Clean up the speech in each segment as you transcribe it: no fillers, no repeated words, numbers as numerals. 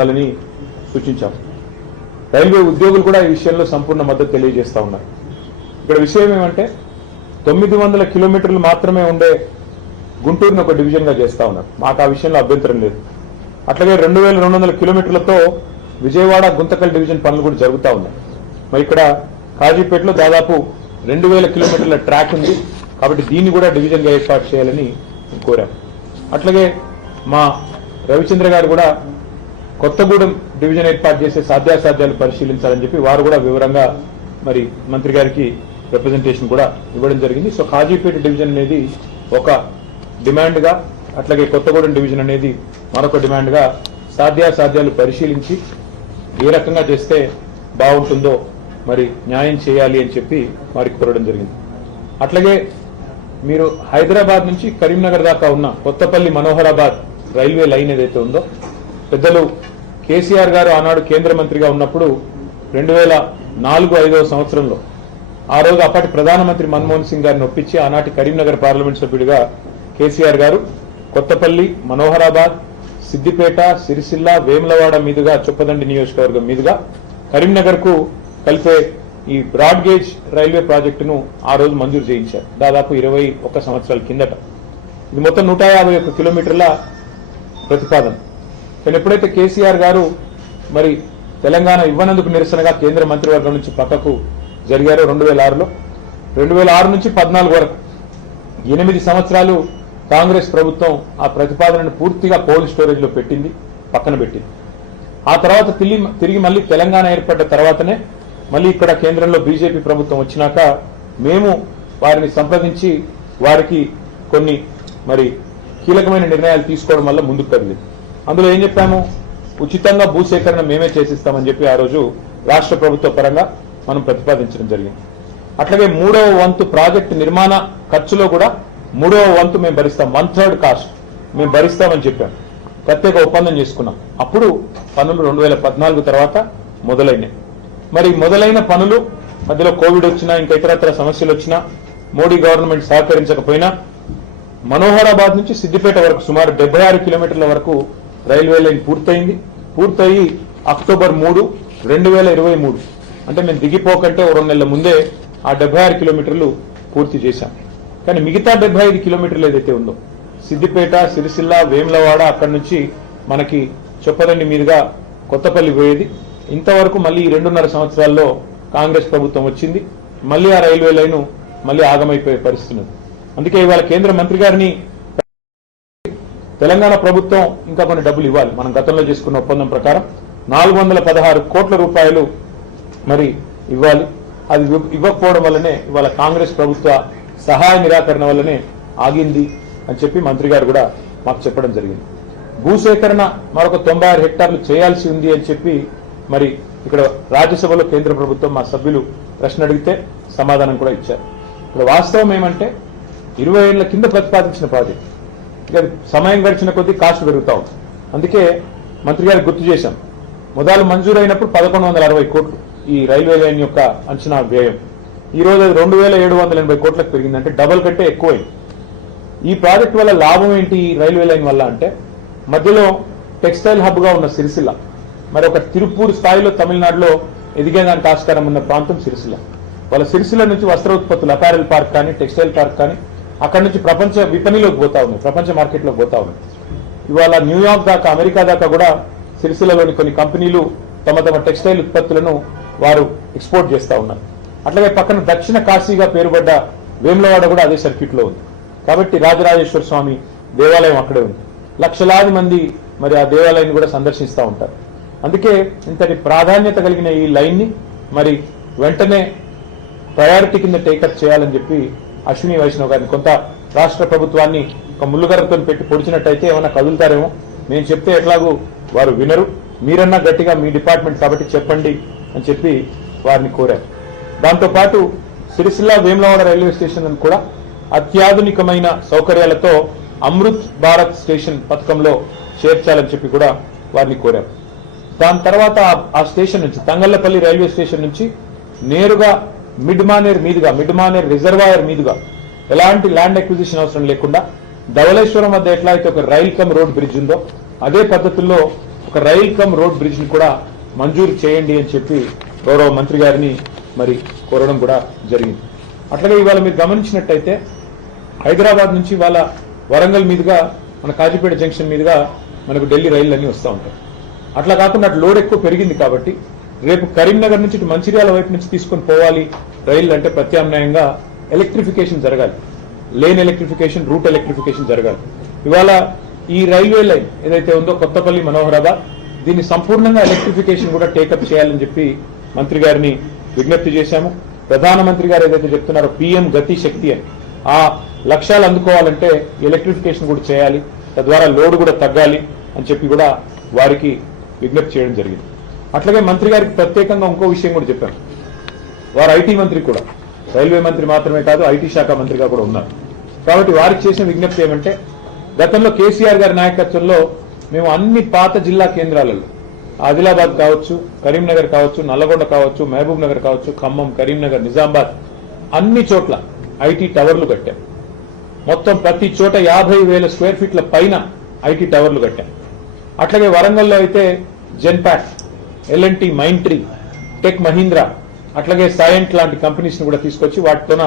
చేయాలని సూచించాం. రైల్వే ఉద్యోగులు కూడా ఈ విషయంలో సంపూర్ణ మద్దతు తెలియజేస్తా ఉన్నారు. ఇక్కడ విషయం ఏమంటే 900 కిలోమీటర్లు మాత్రమే ఉండే గుంటూరుని ఒక డివిజన్గా చేస్తా ఉన్నారు. మాకు ఆ విషయంలో అభ్యంతరం లేదు. అట్లాగే 2200 కిలోమీటర్లతో విజయవాడ గుంతకల్ డివిజన్ పనులు కూడా జరుగుతూ ఉన్నాయి. మరి ఇక్కడ కాజీపేటలో దాదాపు 2000 కిలోమీటర్ల ట్రాక్ ఉంది కాబట్టి దీన్ని కూడా డివిజన్గా ఏర్పాటు చేయాలని కోరాం. అట్లాగే మా రవిచంద్ర గారు కూడా కొత్తగూడెం డివిజన్ ఏర్పాటు చేసే సాధ్యాసాధ్యాలు పరిశీలించాలని చెప్పి వారు కూడా వివరంగా మరి మంత్రి గారికి రిప్రజెంటేషన్ కూడా ఇవ్వడం జరిగింది. సో కాజీపేట డివిజన్ అనేది ఒక డిమాండ్గా, అట్లాగే కొత్తగూడెం డివిజన్ అనేది మరొక డిమాండ్గా సాధ్యాసాధ్యాలు పరిశీలించి ఏ రకంగా చేస్తే బాగుంటుందో మరి న్యాయం చేయాలి అని చెప్పి వారికి కోరడం జరిగింది. అట్లాగే మీరు హైదరాబాద్ నుంచి కరీంనగర్ దాకా ఉన్న కొత్తపల్లి మనోహరాబాద్ రైల్వే లైన్ ఏదైతే ఉందో పెద్దలు కేసీఆర్ గారు ఆనాడు కేంద్ర మంత్రిగా ఉన్నప్పుడు 2004-05 సంవత్సరంలో ఆ రోజు అప్పటి ప్రధానమంత్రి మన్మోహన్ సింగ్ గారిని ఒప్పించి ఆనాటి కరీంనగర్ పార్లమెంట్ సభ్యుడిగా కేసీఆర్ గారు కొత్తపల్లి, మనోహరాబాద్, సిద్దిపేట, సిరిసిల్ల, వేములవాడ మీదుగా చొప్పదండి నియోజకవర్గం మీదుగా కరీంనగర్ కు కలిపే ఈ బ్రాడ్ గేజ్ రైల్వే ప్రాజెక్టును ఆ రోజు మంజూరు చేయించారు. దాదాపు 21 సంవత్సరాల కిందట. ఇది మొత్తం 151 కిలోమీటర్ల ప్రతిపాదన. కానీ ఎప్పుడైతే కేసీఆర్ గారు మరి తెలంగాణ ఇవ్వనందుకు నిరసనగా కేంద్ర మంత్రివర్గం నుంచి పక్కకు జరిగారో 2006లో, 2006 నుంచి 14 వరకు 8 సంవత్సరాలు కాంగ్రెస్ ప్రభుత్వం ఆ ప్రతిపాదనను పూర్తిగా కోల్డ్ స్టోరేజ్ లో పెట్టింది, పక్కన పెట్టింది. ఆ తర్వాత తిరిగి మళ్ళీ తెలంగాణ ఏర్పడ్డ తర్వాతనే మళ్ళీ ఇక్కడ కేంద్రంలో బీజేపీ ప్రభుత్వం వచ్చినాక మేము వారిని సంప్రదించి వారికి కొన్ని మరి కీలకమైన నిర్ణయాలు తీసుకోవడం వల్ల ముందుకు కదిలింది. అందులో ఏం చెప్పాము, ఉచితంగా భూసేకరణ మేమే చేసిస్తామని చెప్పి ఆ రోజు రాష్ట్ర ప్రభుత్వ పరంగా మనం ప్రతిపాదించడం జరిగింది. అట్లాగే 3వ వంతు ప్రాజెక్టు నిర్మాణ ఖర్చులో కూడా 3వ వంతు మేము భరిస్తాం, 1/3 కాస్ట్ మేము భరిస్తామని చెప్పాం. ప్రత్యేక ఒప్పందం చేసుకున్నాం. అప్పుడు పనులు 2014 తర్వాత మొదలైనాయి. మరి మొదలైన పనులు మధ్యలో కోవిడ్ వచ్చినా ఇంకా ఇతరత్ర సమస్యలు వచ్చినా మోడీ గవర్నమెంట్ సహకరించకపోయినా మనోహరాబాద్ నుంచి సిద్దిపేట వరకు సుమారు 76 కిలోమీటర్ల వరకు రైల్వే లైన్ పూర్తయింది. పూర్తయి అక్టోబర్ 3, 2023 అంటే మేము దిగిపోకంటే 2 నెలల ముందే ఆ 76 కిలోమీటర్లు పూర్తి చేశాం. కానీ మిగతా 75 కిలోమీటర్లు ఏదైతే ఉందో సిద్దిపేట, సిరిసిల్ల, వేములవాడ అక్కడి నుంచి మనకి చొప్పదండి మీదుగా కొత్తపల్లి పోయేది. ఇంతవరకు మళ్ళీ 2.5 సంవత్సరాల్లో కాంగ్రెస్ ప్రభుత్వం వచ్చింది. మళ్ళీ ఆ రైల్వే లైను మళ్ళీ ఆగమైపోయే పరిస్థితి ఉంది. అందుకే ఇవాళ కేంద్ర మంత్రి గారిని తెలంగాణ ప్రభుత్వం ఇంకా కొన్ని డబ్బులు ఇవ్వాలి. మనం గతంలో చేసుకున్న ఒప్పందం ప్రకారం 416 కోట్ల రూపాయలు మరి ఇవ్వాలి. అది ఇవ్వకపోవడం వల్లనే ఇవాళ కాంగ్రెస్ ప్రభుత్వ సహాయ నిరాకరణ వల్లనే ఆగింది అని చెప్పి మంత్రి గారు కూడా మాకు చెప్పడం జరిగింది. భూసేకరణ మరొక 96 హెక్టార్లు చేయాల్సి ఉంది అని చెప్పి మరి ఇక్కడ రాజ్యసభలో కేంద్ర ప్రభుత్వం మా సభ్యులు ప్రశ్న అడిగితే సమాధానం కూడా ఇచ్చారు. ఇక్కడ వాస్తవం ఏమంటే 20 ఏళ్ల కింద ప్రతిపాదించిన ప్రాజెక్ట్ ఇక సమయం గడిచిన కొద్దీ కాస్ట్ పెరుగుతా ఉంది. అందుకే మంత్రి గారికి గుర్తు చేశాం, మొదలు మంజూరైనప్పుడు 1160 కోట్లు ఈ రైల్వే లైన్ యొక్క అంచనా వ్యయం. ఈ రోజు అది 2780 కోట్లకు పెరిగింది, అంటే డబల్ కంటే ఎక్కువైంది. ఈ ప్రాజెక్ట్ వల్ల లాభం ఏంటి ఈ రైల్వే లైన్ వల్ల అంటే మధ్యలో టెక్స్టైల్ హబ్ గా ఉన్న సిరిసిల్ల, మరి ఒక తిరుపూర్ స్థాయిలో తమిళనాడులో ఎదిగేదానికి ఆస్కారం ఉన్న ప్రాంతం సిరిసిల్ల. వాళ్ళ సిరిసిల్ల నుంచి వస్త్ర ఉత్పత్తులు, అపారెల్ పార్క్ కానీ టెక్స్టైల్ పార్క్ కానీ అక్కడి నుంచి ప్రపంచ విపణిలోకి పోతా ఉన్నాయి, ప్రపంచ మార్కెట్లోకి పోతా ఉన్నాయి. ఇవాళ న్యూయార్క్ దాకా, అమెరికా దాకా కూడా సిరిసిల్లలోని కొన్ని కంపెనీలు తమ టెక్స్టైల్ ఉత్పత్తులను వారు ఎక్స్పోర్ట్ చేస్తా ఉన్నారు. అట్లాగే పక్కన దక్షిణ కాశీగా పేరుపడ్డ వేములవాడ కూడా అదే సర్క్యూట్ లో ఉంది. కాబట్టి రాజరాజేశ్వర స్వామి దేవాలయం అక్కడే ఉంది. లక్షలాది మంది మరి ఆ దేవాలయాన్ని కూడా సందర్శిస్తూ ఉంటారు. అందుకే ఇంతటి ప్రాధాన్యత కలిగిన ఈ లైన్ ని మరి వెంటనే ప్రయారిటీ కింద టేకప్ చేయాలని చెప్పి అశ్విని వైష్ణవ్ గారిని, కొంత రాష్ట్ర ప్రభుత్వాన్ని ఒక ముళ్ళుగర్రతో పెట్టి పొడిచినట్టయితే ఏమైనా కదులుతారేమో, నేను చెప్తే ఎట్లాగూ వారు వినరు, మీరన్నా గట్టిగా మీ డిపార్ట్మెంట్ కాబట్టి చెప్పండి అని చెప్పి వారిని కోరారు. దాంతోపాటు సిరిసిల్ల వేములవాడ రైల్వే స్టేషన్ కూడా అత్యాధునికమైన సౌకర్యాలతో అమృత్ భారత్ స్టేషన్ పథకంలో చేర్చాలని చెప్పి కూడా వారిని కోరారు. దాని తర్వాత ఆ స్టేషన్ నుంచి తంగళ్లపల్లి రైల్వే స్టేషన్ నుంచి నేరుగా మిడ్ మానేర్ రిజర్వాయర్ మీదుగా ఎలాంటి ల్యాండ్ అక్విజిషన్ అవసరం లేకుండా ధవళేశ్వరం వద్ద ఎట్లా అయితే ఒక రైల్ కమ్ రోడ్ బ్రిడ్జ్ ఉందో అదే పద్ధతుల్లో ఒక రైల్ కమ్ రోడ్ బ్రిడ్జ్ ని కూడా మంజూరు చేయండి అని చెప్పి గౌరవ మంత్రి గారిని మరి కోరడం కూడా జరిగింది. అట్లాగే ఇవాళ మీరు గమనించినట్టయితే హైదరాబాద్ నుంచి వాళ్ళ వరంగల్ మీదుగా మన కాజీపేట జంక్షన్ మీదుగా మనకు ఢిల్లీ రైళ్లు అన్నీ వస్తూ ఉంటాయి. అట్లా కాకుండా అటు లోడ్ ఎక్కువ పెరిగింది కాబట్టి రేపు కరీంనగర్ నుంచి ఇటు మంచిర్యాల వైపు నుంచి తీసుకొని పోవాలి రైళ్లు అంటే ప్రత్యామ్నాయంగా ఎలక్ట్రిఫికేషన్ జరగాలి. లేన్ ఎలక్ట్రిఫికేషన్, రూట్ ఎలక్ట్రిఫికేషన్ జరగాలి. ఇవాళ ఈ రైల్వే లైన్ ఏదైతే ఉందో కొత్తపల్లి మనోహరాబాద్, దీన్ని సంపూర్ణంగా ఎలక్ట్రిఫికేషన్ కూడా టేకప్ చేయాలని చెప్పి మంత్రి గారిని విజ్ఞప్తి చేశాము. ప్రధానమంత్రి గారు ఏదైతే చెప్తున్నారో PM గతి శక్తి అని, ఆ లక్ష్యాలు అందుకోవాలంటే ఎలక్ట్రిఫికేషన్ కూడా చేయాలి, తద్వారా లోడ్ కూడా తగ్గాలి అని చెప్పి కూడా వారికి విజ్ఞప్తి చేయడం జరిగింది. అట్లాగే మంత్రి గారికి ప్రత్యేకంగా ఇంకో విషయం కూడా చెప్పారు. వారు IT మంత్రి కూడా, రైల్వే మంత్రి మాత్రమే కాదు IT శాఖ మంత్రిగా కూడా ఉన్నారు. కాబట్టి వారికి చేసిన విజ్ఞప్తి ఏమంటే, గతంలో కేసీఆర్ గారి నాయకత్వంలో మేము అన్ని పాత జిల్లా కేంద్రాలలో ఆదిలాబాద్ కావచ్చు, కరీంనగర్ కావచ్చు, నల్లగొండ కావచ్చు, మహబూబ్ నగర్ కావచ్చు, ఖమ్మం, కరీంనగర్, నిజామాబాద్ అన్ని చోట్ల IT టవర్లు కట్టాం. మొత్తం ప్రతి చోట 50,000 స్క్వేర్ ఫీట్ల పైన IT టవర్లు కట్టాం. అట్లాగే వరంగల్లో అయితే Genpact, L&T, Mindtree, tech Mahindra, అట్లాగే సైంట్ లాంటి కంపెనీస్ ని కూడా తీసుకొచ్చి వాటితోన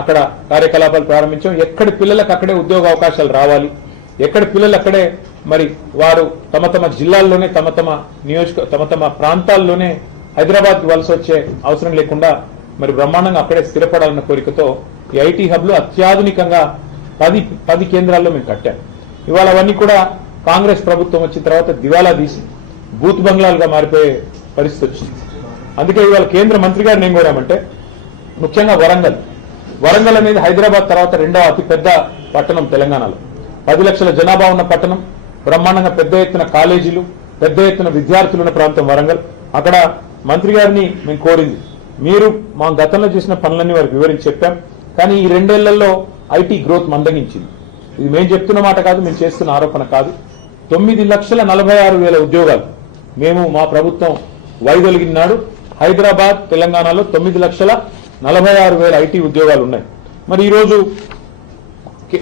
అక్కడ కార్యకలాపాలు ప్రారంభించాం. ఎక్కడి పిల్లలకు అక్కడే ఉద్యోగ అవకాశాలు రావాలి, ఎక్కడి పిల్లలు అక్కడే మరి వారు తమ తమ జిల్లాల్లోనే తమ తమ ప్రాంతాల్లోనే హైదరాబాద్ వలస వచ్చే అవసరం లేకుండా మరి బ్రహ్మాండంగా అక్కడే స్థిరపడాలన్న కోరికతో ఈ IT హబ్లు అత్యాధునికంగా 10 కేంద్రాల్లో మేము కట్టాం. ఇవాళ అవన్నీ కూడా కాంగ్రెస్ ప్రభుత్వం వచ్చిన తర్వాత దివాలా తీసి బూత్ బంగ్లాలుగా మారిపోయే పరిస్థితి వచ్చింది. అందుకే ఇవాళ కేంద్ర మంత్రి గారిని ఏం కోరామంటే, ముఖ్యంగా వరంగల్ అనేది హైదరాబాద్ తర్వాత 2వ అతిపెద్ద పట్టణం తెలంగాణలో. 10 లక్షల జనాభా ఉన్న పట్టణం, బ్రహ్మాండంగా పెద్ద ఎత్తున కాలేజీలు, పెద్ద ఎత్తున విద్యార్థులు ఉన్న ప్రాంతం వరంగల్. అక్కడ మంత్రి గారిని మేము కోరింది, మీరు మా గతంలో చేసిన పనులన్నీ వారికి వివరించి చెప్పాం, కానీ ఈ 2 ఏళ్లలో IT గ్రోత్ మందగించింది. ఇది మేము చెప్తున్న మాట కాదు, మేము చేస్తున్న ఆరోపణ కాదు. 9,46,000 ఉద్యోగాలు మేము మా ప్రభుత్వం వైదొలిగిన నాడు హైదరాబాద్, తెలంగాణలో 9,46,000 IT ఉద్యోగాలు ఉన్నాయి. మరి ఈరోజు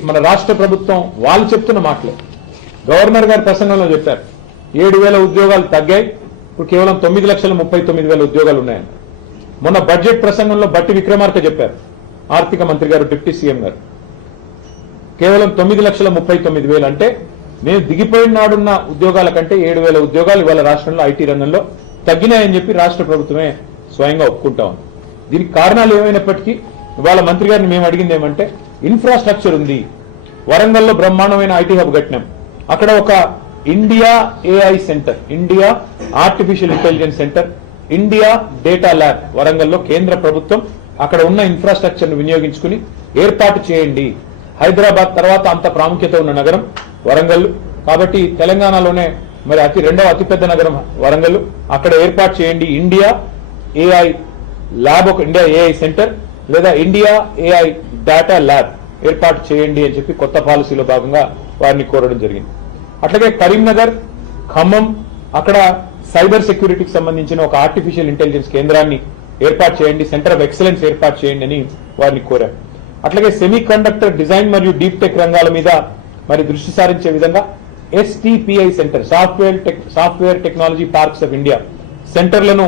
మన రాష్ట్ర ప్రభుత్వం వాళ్ళు చెప్తున్న మాటలే, గవర్నర్ గారి ప్రసంగంలో చెప్పారు 7,000 ఉద్యోగాలు తగ్గాయి, ఇప్పుడు కేవలం 9,39,000 ఉద్యోగాలు ఉన్నాయని. మొన్న బడ్జెట్ ప్రసంగంలో బట్టి విక్రమార్క చెప్పారు, ఆర్థిక మంత్రి గారు, డిప్యూటీ సీఎం గారు, కేవలం 9,39,000 అంటే మేము దిగిపోయిన నాడున్న ఉద్యోగాల కంటే 7,000 ఉద్యోగాలు ఇవాళ రాష్ట్రంలో IT రంగంలో తగ్గినాయని చెప్పి రాష్ట్ర ప్రభుత్వమే స్వయంగా ఒప్పుకుంటా ఉంది. దీనికి కారణాలు ఏమైనప్పటికీ ఇవాళ మంత్రి గారిని మేము అడిగింది ఏమంటే, ఇన్ఫ్రాస్ట్రక్చర్ ఉంది, వరంగల్లో బ్రహ్మాండమైన IT హబ్ కట్టినాం, అక్కడ ఒక India AI centre, India artificial intelligence centre, India data lab వరంగల్లో కేంద్ర ప్రభుత్వం అక్కడ ఉన్న ఇన్ఫ్రాస్ట్రక్చర్ ను వినియోగించుకుని ఏర్పాటు చేయండి. హైదరాబాద్ తర్వాత అంత ప్రాముఖ్యత ఉన్న నగరం వరంగల్, కాబట్టి తెలంగాణలోనే మరి 2వ అతిపెద్ద నగరం వరంగల్, అక్కడ ఏర్పాటు చేయండి ఇండియా AI ల్యాబ్, ఒక ఇండియా AI సెంటర్ లేదా ఇండియా AI డేటా ల్యాబ్ ఏర్పాటు చేయండి అని చెప్పి కొత్త పాలసీలో భాగంగా వారిని కోరడం జరిగింది. అట్లాగే కరీంనగర్, ఖమ్మం, అక్కడ సైబర్ సెక్యూరిటీకి సంబంధించిన ఒక ఆర్టిఫిషియల్ ఇంటెలిజెన్స్ కేంద్రాన్ని ఏర్పాటు చేయండి, సెంటర్ ఆఫ్ ఎక్సలెన్స్ ఏర్పాటు చేయండి అని వారిని కోరారు. అట్లాగే సెమీ కండక్టర్ డిజైన్ మరియు డీప్ టెక్ రంగాల మీద మరి దృష్టి సారించే విధంగా STPI centre, software technology parks of India సెంటర్లను,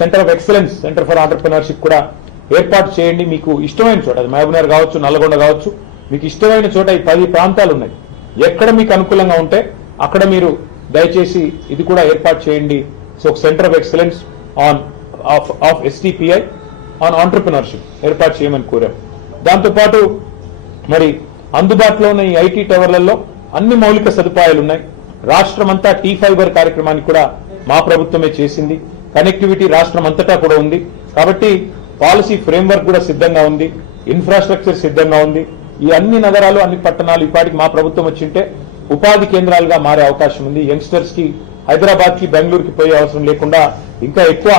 centre of excellence, centre for entrepreneurship కూడా ఏర్పాటు చేయండి. మీకు ఇష్టమైన చోట, అది మహబూబ్నగర్ కావచ్చు, నల్లగొండ కావచ్చు, మీకు ఇష్టమైన చోట ఈ 10 ప్రాంతాలు ఉన్నాయి, ఎక్కడ మీకు అనుకూలంగా ఉంటే అక్కడ మీరు దయచేసి ఇది కూడా ఏర్పాటు చేయండి. So centre of excellence of STPI on entrepreneurship ఏర్పాటు చేయమని కోరాం. దాంతోపాటు మరి అందుబాటులో ఉన్న ఈ IT టవర్లలో అన్ని మౌలిక సదుపాయాలు ఉన్నాయి. రాష్ట్రమంతా T-Fiber కార్యక్రమాన్ని కూడా మా ప్రభుత్వమే చేసింది. కనెక్టివిటీ రాష్ట్రం అంతటా కూడా ఉంది. కాబట్టి పాలసీ ఫ్రేమ్వర్క్ కూడా సిద్ధంగా ఉంది, ఇన్ఫ్రాస్ట్రక్చర్ సిద్ధంగా ఉంది. ఈ అన్ని నగరాలు, అన్ని పట్టణాలు ఇప్పటికి మా ప్రభుత్వం వచ్చింటే ఉపాధి కేంద్రాలుగా మారే అవకాశం ఉంది. యంగ్స్టర్స్ కి హైదరాబాద్ కి, బెంగళూరుకి పోయే అవసరం లేకుండా ఇంకా ఎక్కువ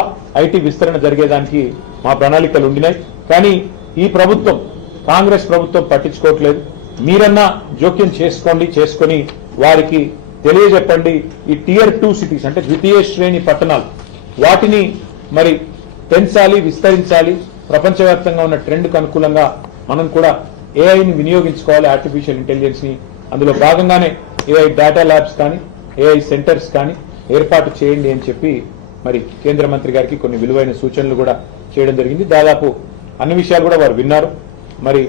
IT విస్తరణ జరిగేదానికి మా ప్రణాళికలు ఉండినాయి. కానీ ఈ ప్రభుత్వం, కాంగ్రెస్ ప్రభుత్వం పట్టించుకోవట్లేదు. మీరన్నా జోక్యం చేసుకొని వారికి తెలియజెప్పండి. ఈ Tier 2 సిటీస్ అంటే ద్వితీయ శ్రేణి పట్టణాలు, వాటిని మరి పెంచాలి, విస్తరించాలి. ప్రపంచవ్యాప్తంగా ఉన్న ట్రెండ్కు అనుకూలంగా మనం కూడా AIని వినియోగించుకోవాలి, ఆర్టిఫిషియల్ ఇంటెలిజెన్స్ ని. అందులో భాగంగానే AI డేటా ల్యాబ్స్ కానీ, AI సెంటర్స్ కానీ, ఏర్పాటు చేయండి అని చెప్పి మరి కేంద్ర మంత్రి గారికి కొన్ని విలువైన సూచనలు కూడా చేయడం జరిగింది. దాదాపు అన్ని విషయాలు కూడా వారు విన్నారు. మరి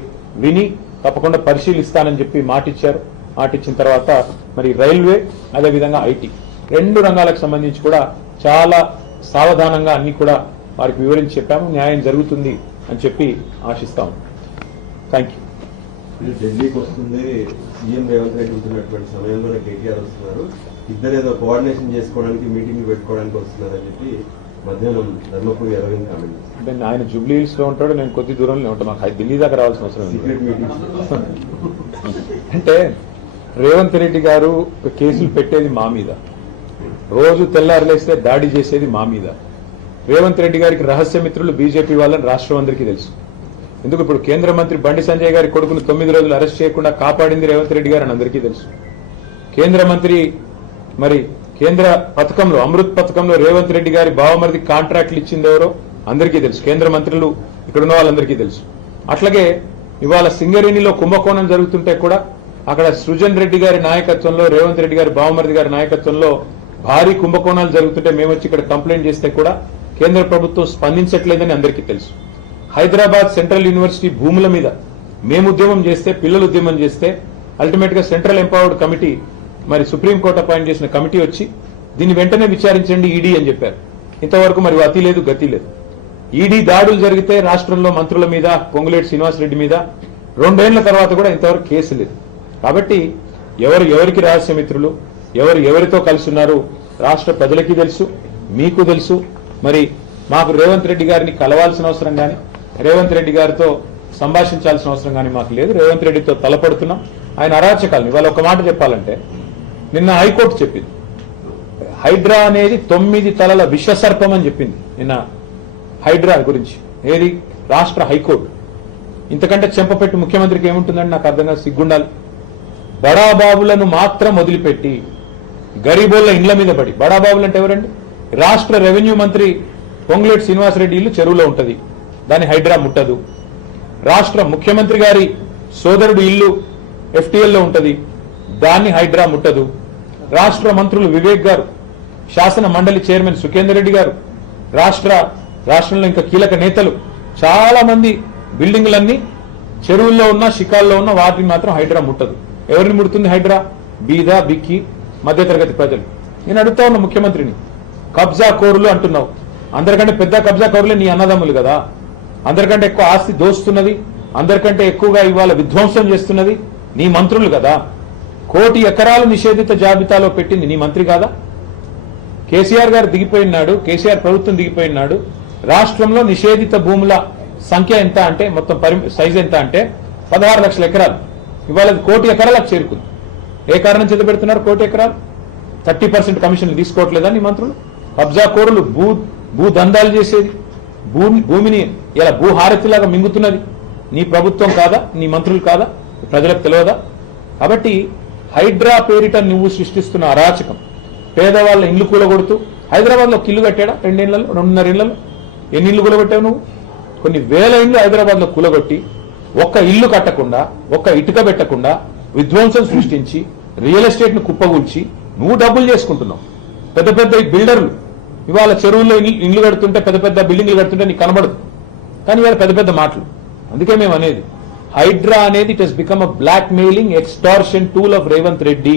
విని తప్పకుండా పరిశీలిస్తానని చెప్పి మాటిచ్చారు. మాటిచ్చిన తర్వాత మరి రైల్వే అదేవిధంగా ఐటీ 2 రంగాలకు సంబంధించి కూడా చాలా సావధానంగా అన్ని కూడా వారికి వివరించి చెప్పాము. న్యాయం జరుగుతుంది అని చెప్పి ఆశిస్తాము. Thank you. ఢిల్లీకి వస్తుంది సీఎం రేవంత్ రెడ్డి ఉంటున్నటువంటి సమయంలో కేటీఆర్ వస్తున్నారు. ఇద్దరు ఏదో కోఆర్డినేషన్ చేసుకోవడానికి మీటింగ్ పెట్టుకోవడానికి వస్తున్నారని చెప్పి మధ్యాహ్నం ధర్మపురి అరవింద్ కామెంట్ అంటే ఆయన జూబ్లీ హిల్స్ లో ఉంటాడు, నేను కొద్ది దూరంలో ఉంటాను. మాకు ఢిల్లీ దాకా రావాల్సిన అవసరం సీక్రెట్ మీటింగ్స్ అంటే రేవంత్ రెడ్డి గారు కేసులు పెట్టేది మా మీద, రోజు తెల్లారులేస్తే దాడి చేసేది మా మీద. రేవంత్ రెడ్డి గారికి రహస్య మిత్రులు బీజేపీ వాళ్ళని రాష్ట్రం అందరికీ తెలుసు. ఎందుకు ఇప్పుడు కేంద్ర మంత్రి బండి సంజయ్ గారి కొడుకును 9 రోజులు అరెస్ట్ చేయకుండా కాపాడింది రేవంత్ రెడ్డి గారు అని అందరికీ తెలుసు. కేంద్ర మంత్రి మరి కేంద్ర పథకంలో అమృత్ పథకంలో రేవంత్ రెడ్డి గారి బావమరిది కాంట్రాక్ట్లు ఇచ్చింది ఎవరో అందరికీ తెలుసు. కేంద్ర మంత్రులు ఇక్కడ ఉన్న వాళ్ళందరికీ తెలుసు. అట్లాగే ఇవాళ సింగరేణిలో కుంభకోణం జరుగుతుంటే కూడా అక్కడ సృజన్ రెడ్డి గారి నాయకత్వంలో రేవంత్ రెడ్డి గారి బావమరిది గారి నాయకత్వంలో భారీ కుంభకోణాలు జరుగుతుంటే మేము వచ్చి ఇక్కడ కంప్లైంట్ చేస్తే కూడా కేంద్ర ప్రభుత్వం స్పందించట్లేదని అందరికీ తెలుసు. హైదరాబాద్ సెంట్రల్ యూనివర్సిటీ భూముల మీద మేము ఉద్యమం చేస్తే, పిల్లలు ఉద్యమం చేస్తే అల్టిమేట్ గా సెంట్రల్ ఎంపవర్డ్ కమిటీ మరి సుప్రీంకోర్టు అపాయింట్ చేసిన కమిటీ వచ్చి దీన్ని వెంటనే విచారించండి ఈడీ అని చెప్పారు. ఇంతవరకు మరి అతి లేదు గతి లేదు. ఈడీ దాడులు జరిగితే రాష్ట్రంలో మంత్రుల మీద, పొంగులేటి శ్రీనివాసరెడ్డి మీద 2 ఏళ్ల తర్వాత కూడా ఇంతవరకు కేసు లేదు. కాబట్టి ఎవరికి రహస్య మిత్రులు, ఎవరితో కలిసి ఉన్నారు రాష్ట్ర ప్రజలకి తెలుసు, మీకు తెలుసు. మరి మాకు రేవంత్ రెడ్డి గారిని కలవాల్సిన అవసరం కానీ, రేవంత్ రెడ్డి గారితో సంభాషించాల్సిన అవసరం కానీ మాకు లేదు. రేవంత్ రెడ్డితో తలపడుతున్నాం. ఆయన అరాచకాలను ఇవాళ ఒక మాట చెప్పాలంటే, నిన్న హైకోర్టు చెప్పింది హైడ్రా అనేది 9 తలల విషసర్పం అని చెప్పింది నిన్న హైడ్రా గురించి. ఏది? రాష్ట్ర హైకోర్టు. ఇంతకంటే చెంపపెట్టి ముఖ్యమంత్రికి ఏముంటుందని నాకు అర్థంగా సిగ్గుండాలి. బడాబాబులను మాత్రం వదిలిపెట్టి గరీబోళ్ల ఇండ్ల మీద పడి, బడాబాబులు అంటే ఎవరండి? రాష్ట్ర రెవెన్యూ మంత్రి పొంగులేటి శ్రీనివాసరెడ్డి ఇల్లు చెరువులో ఉంటది, దాన్ని హైడ్రా ముట్టదు. రాష్ట్ర ముఖ్యమంత్రి గారి సోదరుడు ఇల్లు ఎఫ్టీఎల్లో ఉంటది, దాన్ని హైడ్రా ముట్టదు. రాష్ట్ర మంత్రులు వివేక్ గారు, శాసన మండలి చైర్మన్ సుఖేందర్ రెడ్డి గారు, రాష్ట్రంలో ఇంకా కీలక నేతలు చాలా మంది బిల్డింగులన్నీ చెరువుల్లో ఉన్న, షికాల్లో ఉన్న వాటిని మాత్రం హైడ్రా ముట్టదు. ఎవరిని ముడుతుంది హైడ్రా? బీద, బిక్కి, మధ్యతరగతి ప్రజలు. నేను అడుగుతా ఉన్న ముఖ్యమంత్రిని, కబ్జా కోరులు అంటున్నావు, అందరికంటే పెద్ద కబ్జా కోరులే నీ అన్నదమ్ములు కదా. అందరికంటే ఎక్కువ ఆస్తి దోస్తున్నది, అందరికంటే ఎక్కువగా ఇవాళ విధ్వంసం చేస్తున్నది నీ మంత్రులు కదా. 1 కోటి ఎకరాలు నిషేధిత జాబితాలో పెట్టింది నీ మంత్రి కాదా? కేసీఆర్ గారు దిగిపోయినాడు, కేసీఆర్ ప్రభుత్వం దిగిపోయినాడు. రాష్ట్రంలో నిషేధిత భూముల సంఖ్య ఎంత అంటే, మొత్తం సైజ్ ఎంత అంటే 16 లక్షల ఎకరాలు. ఇవాళ 1 కోటి ఎకరాలకు చేరుకుంది. ఏ కారణం చేత పెడుతున్నారు 1 కోటి ఎకరాలు? 30% కమిషన్లు తీసుకోవట్లేదా నీ మంత్రులు? కబ్జా కోరులు, భూ దందాలు చేసేది, భూమిని ఇలా భూహారతిలాగా మింగుతున్నది నీ ప్రభుత్వం కాదా? నీ మంత్రులు కాదా? ప్రజలకు తెలియదా? కాబట్టి హైడ్రా పేరిట నువ్వు సృష్టిస్తున్న అరాచకం, పేదవాళ్ళ ఇల్లు కూలగొడుతూ, హైదరాబాద్ లో ఇల్లు కట్టాడా 2 ఏళ్లలో, 2.5 ఏళ్లలో? ఎన్ని ఇల్లు కూలగొట్టావు నువ్వు? కొన్ని వేల ఇల్లు హైదరాబాద్ లో కూలగొట్టి, ఒక్క ఇల్లు కట్టకుండా, ఒక్క ఇటుక పెట్టకుండా విధ్వంసం సృష్టించి, రియల్ ఎస్టేట్ ను కుప్పగూల్చి నువ్వు డబ్బులు చేసుకుంటున్నావు. పెద్ద పెద్ద బిల్డర్లు ఇవాళ చెరువుల్లో ఇల్లు కడుతుంటే, పెద్ద పెద్ద బిల్డింగ్లు కడుతుంటే నీకు కనబడదు, కానీ ఇవాళ పెద్ద పెద్ద మాటలు. అందుకే మేము అనేది హైడ్రా అనేది it has become a blackmailing extortion tool of Revanth Reddy.